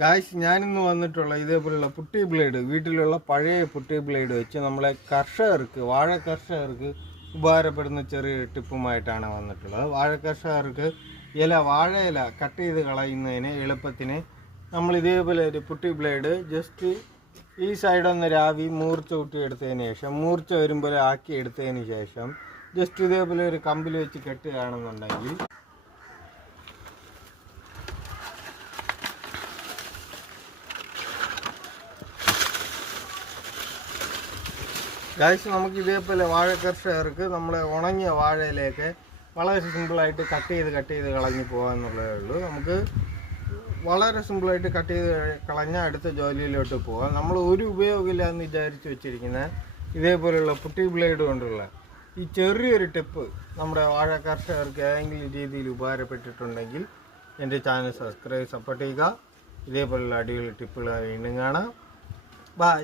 Guys ഞാനിന്ന് വന്നിട്ടുള്ള ഇതേപോലുള്ള പുട്ടി ബ്ലേഡ് വീട്ടിലുള്ള പഴയ പുട്ടി ബ്ലേഡ് വെച്ച് നമ്മളെ കർഷകർക്ക് വാഴ കർഷകർക്ക് ഉപകാരപ്പെടുന്ന ചെറിയ ടിപ്പുമായിട്ടാണ് വന്നിട്ടുള്ളത്. വാഴ കർഷകർക്ക് വാഴയില കട്ട് ചെയ്ത് കളയുന്നതിന് എളുപ്പത്തിന് നമ്മൾ ഇതേപോലെ ഒരു പുട്ടി ബ്ലേഡ് ജസ്റ്റ് ഈ സൈഡൊന്ന് രാവി മൂർച്ച കൂട്ടിയെടുത്തതിന് ശേഷം മൂർച്ച വരുമ്പോൾ ആക്കി എടുത്തതിന് ശേഷം ജസ്റ്റ് ഇതേപോലെ ഒരു കമ്പിൽ വെച്ച് കെട്ടുകയാണെന്നുണ്ടെങ്കിൽ ഗായ്സ് നമുക്ക് ഇതേപോലെ വാഴ കർഷകർക്ക് നമ്മൾ ഉണങ്ങിയ വാഴയിലേക്ക് വളരെ സിമ്പിളായിട്ട് കട്ട് ചെയ്ത് കളഞ്ഞ് പോകാമെന്നുള്ളതേ ഉള്ളൂ. നമുക്ക് വളരെ സിമ്പിളായിട്ട് കട്ട് ചെയ്ത് കളഞ്ഞാൽ അടുത്ത ജോലിയിലോട്ട് പോകാം. നമ്മൾ ഒരു ഉപയോഗമില്ല എന്ന് വിചാരിച്ച് വെച്ചിരിക്കുന്ന ഇതേപോലെയുള്ള പുട്ടി ബ്ലേഡ് കൊണ്ടുള്ള ഈ ചെറിയൊരു ടിപ്പ് നമ്മുടെ വാഴ കർഷകർക്ക് ഏതെങ്കിലും രീതിയിൽ ഉപകാരപ്പെട്ടിട്ടുണ്ടെങ്കിൽ എൻ്റെ ചാനൽ സബ്സ്ക്രൈബ് സപ്പോർട്ട് ചെയ്യുക. ഇതേപോലുള്ള അടിപൊളി ടിപ്പുകൾ വീണ്ടും കാണാം. ബൈ.